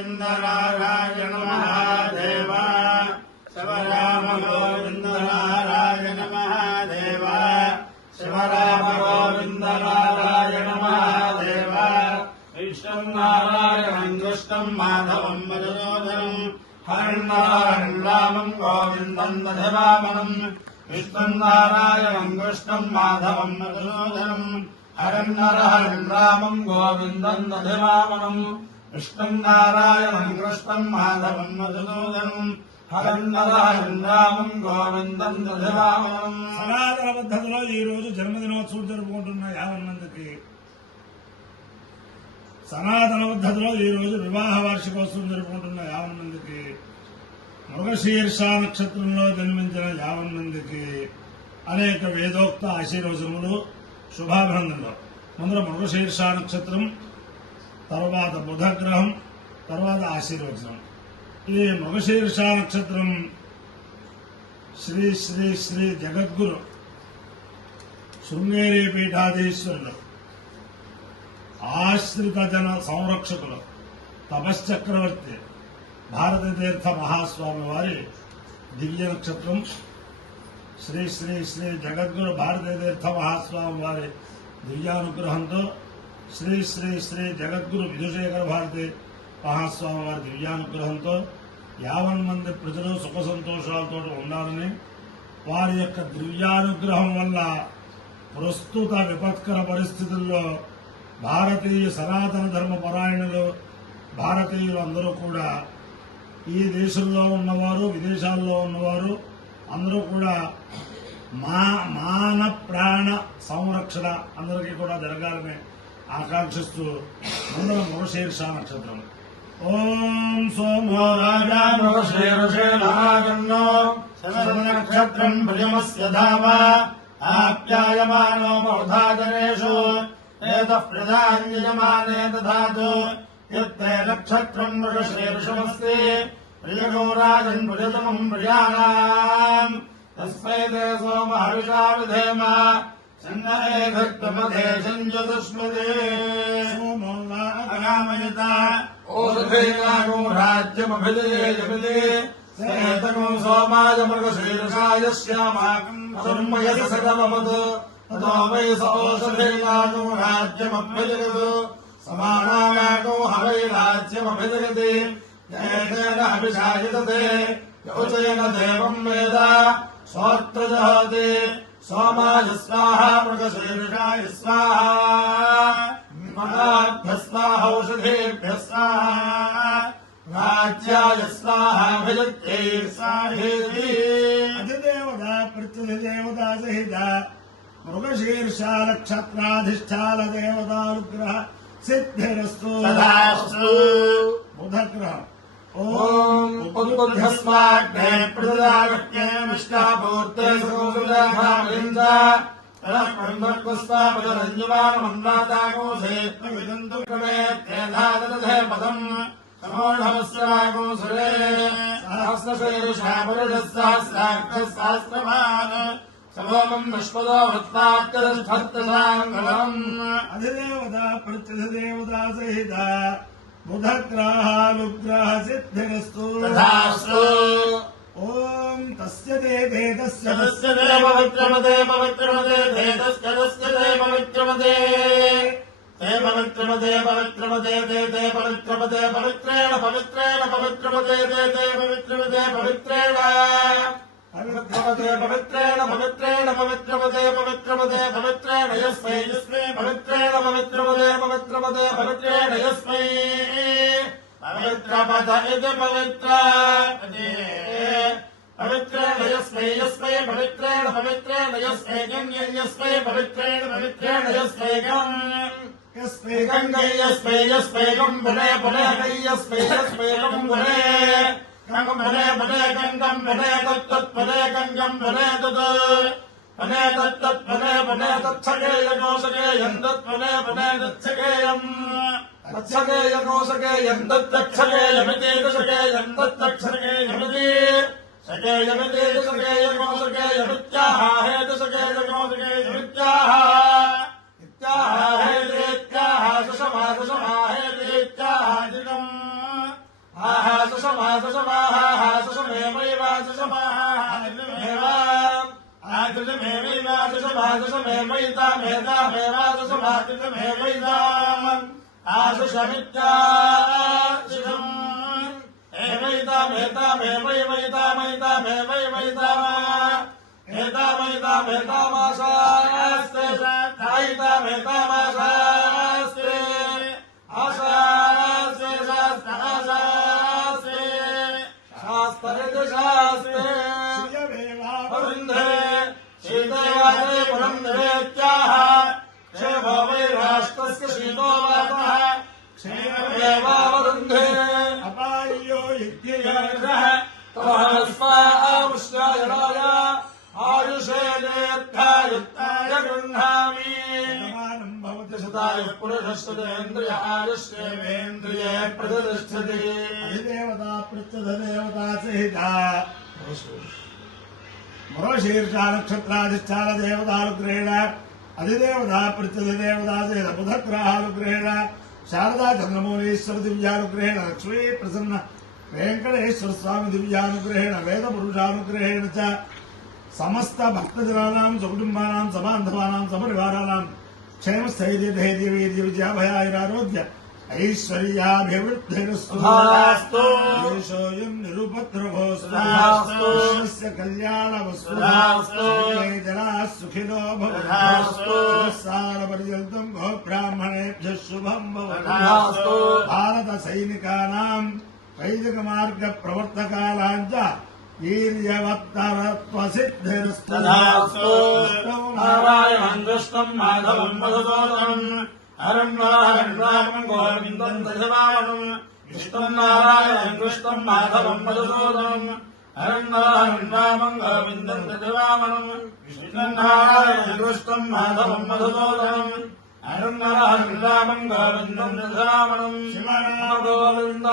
गोविन्दनारायण महादेव शिवराम गोविन्दनारायण महादेव शिवराम गोविन्दनारायण महादेव विष्णुं नारायणं कृष्णं माधवं मधुसूदनं हरिं रामं गोविन्दं दधिवामनं विष्णुं नारायणं कृष्णं माधवं मधुसूदनं हरिं रामं गोविन्दं दधिवामनं विष्णुं नारायणं कृष्णं माधवं मधुसूदनं हरिं रामं गोविन्दं दधिवामनं। సనాతన పద్ధతిలో ఈ రోజు జన్మదినోత్సవం జరుపుకుంటున్న 50 మందికి, సనాతన పద్ధతిలో ఈ రోజు వివాహ వార్షికోత్సవం జరుపుకుంటున్న 50 మందికి, మృగశీర్ష నక్షత్రంలో జన్మించిన 50 మందికి అనేక వేదోక్త ఆశీర్వచనములు, శుభాభినందనలు. ముందర మృగశీర్ష నక్షత్రం, తర్వాత బుధగ్రహం, తర్వాత ఆశీర్వచనం. ఈ మృగశీర్ష నక్షత్రం శ్రీ శ్రీ శ్రీ జగద్గురు శృంగేరి పీఠాధీశ్వరులు, ఆశ్రిత జన సంరక్షకులు, తపశ్చక్రవర్తి భారతీ తీర్థ మహాస్వామి వారి దివ్య నక్షత్రం. శ్రీ శ్రీ శ్రీ జగద్గురు భారతీ తీర్థ మహాస్వామి వారి దివ్యానుగ్రహంతో, శ్రీ శ్రీ శ్రీ జగద్గురు విధుశేఖర భారతి మహాస్వామి వారి దివ్యానుగ్రహంతో 50 మంది ప్రజలు సుఖ సంతోషాలతో ఉండాలని, వారి యొక్క దివ్యానుగ్రహం వల్ల ప్రస్తుత విపత్కర పరిస్థితుల్లో భారతీయ సనాతన ధర్మ పరాయణులు, భారతీయులు అందరూ కూడా, ఈ దేశంలో ఉన్నవారు, విదేశాల్లో ఉన్నవారు అందరూ కూడా మాన ప్రాణ సంరక్షణ అందరికీ కూడా జరగాలని ఆకాంక్షిస్తూ ముందర మృగశీర్ష నక్షత్రం. ఓం సోమో రాజా మృగశీర్షేణో నక్షత్రం భుజమస్య ధామ ఆప్యాయమానో బహుధాజనేషు ఏతః ప్రజాన్యమానే దధాతు యత్తే నక్షత్రం మృగశీర్షమస్తి ప్రియగో రాజన్ భుజతమం ప్రియాణాం తస్మై తే సోమ హవిషా విధేమ సంగేధక్తమధే సంజతుష్మదే సోమో అగామయత ఓషధైనాగో రాజ్యమభిజయజమిదే సేతకో సోమాయ మృగశీర్షాయ శ్యామాకం సుర్మయస సదవమత్ తతో వై సోషధైనాగో రాజ్యమభ్యజగత్ సమానాగాగో హవై రాజ్యమభిజగతి జయేన అభిషాయతే యోచయేన దేవం వేద సోత్రజహతి సోమాయ స్వాహ మృగశీర్షాయ స్వాహ మహాభ్య స్వాహ ఔషధేభ్య స్వాహ రాజ్యాయ స్వాహ అభిజత్యై స్వాహేతి. అధిదేవత ప్రత్యధిదేవతా సహిత మృగశీర్ష నక్షత్రాధిష్టాన దేవతానుగ్రహ సిద్ధిరస్తు. బుధగ్రహం. ఓం ఉద్బుద్ధస్మాగ్నే ప్రజాగత్యే విష్ణాపూర్తే సోసుదాఘామింద తనఃపంబర్పుష్పాపదరంజవానమన్నాతాగోసే విదంతుక్రమే తేధాదధే పదం సమోఢవస్రాగోసురే సహస్రశీర్షా పురుషः సహస్రాక్షः సహస్రపాద సమోమం నిష్పదో వృత్తాత్యధిష్ఠత్తాంగళం. అధిదేవత ప్రత్యధిదేవతా సహిత బుధగ్రహానుగ్రహ సిద్ధిరస్తు. ఓం తస్య దే తస్య పవిత్రమదే పవిత్రమదే తస్య పవిత్రమదే తే పవిత్రమదే పవిత్రమదే తే పవిత్రమదే పవిత్రేణ పవిత్రేణ పవిత్రమదే తే పవిత్రమదే పవిత్రేణ పవిత్రమదే పవిత్రేణ పవిత్రేణ పవిత్రమదే పవిత్రమదే పవిత్రేణ యస్మై యస్మై పవిత్రేణ పవిత్రమదే పవిత్రమదే పవిత్రేణ యస్మై పవిత్రపద ఇది పవిత్ర పవిత్రేణ యస్మై యస్మై పవిత్రేణ పవిత్రేణ యస్మై యస్మై పవిత్రేణ పవిత్రేణ యస్మై యస్మై గంగై యస్మై యస్మై గం పునే పునే గై యస్మై యస్మై గం పునే గంగం పునే పునే గంగం పునే తత్తత్ పునే గంగం పునే తత్ పునే తత్తత్ పునే పునే తచ్చగేయ కోసగేయం తత్ పునే పునే తచ్చగేయం తచ్చగేయ కోసగేయం తచ్చగేయమితి దశగేయం తచ్చగేయమితి సగేయమితి దశగేయ కోసగేయమిత్యాహ హే దశగేయ కోసగేయమిత్యాహ ఇత్యాహ హే దేత్యాహ సుషమా సుషమా హే దేత్యాహ జిగం क्षेममेवावरुन्धे अपायो तमस्वामुष्यायणाय आयुषे दीर्घायुक्ताय गृह्णामि शताय पुरुषस्तेन्द्रिय आयुष्येवेन्द्रिये प्रतिष्ठति अधिदेवता प्रत्यधदेवता सहिता मरोशीर्षा नक्षत्राधिष्ठान देवतानुग्रहेण अधिदेवता प्रत्यधदेवता सहित बुधग्रहानुग्रहेण शारदा चंद्रमौलीश्वर दिव्यानुग्रहेण लक्ष्मी प्रसन्न वेंकटेश्वर स्वामी दिव्यानुग्रहेण वेद पुरुषानुग्रहेण च समस्त भक्तजनानां सकुटुम्बानां सबान्धवानां सपरिवाराणां क्षेम स्थैर्य धैर्य वीर्य विजयाभयारोग्य ऐश्वर्याभिवृद्धिरस्तु देशोऽयं निरुपद्रवोऽस्तु कल्याणवस्तु जनाः सुखिनो भवन्तु सारपर्यन्तं गोब्राह्मणेभ्यः शुभं भवतु भारतसैनिकानां वैदिकमार्गप्रवर्तकानां च वीर्यवत्तरत्वसिद्धिरस्तु नारायणं कृष्णं माधवं मधुसूदनं हरं नारायणं रामं गोविन्दं दशवामनं विष्णुं नारायणं कृष्णं माधवं मधुसूदनं हरं नारायणं रामं गोविन्दं दशवामनं विष्णुं नारायणं कृष्णं माधवं मधुसूदनं हरं नारायणं रामं गोविन्दं दशवामनं शिवनाम गोविन्द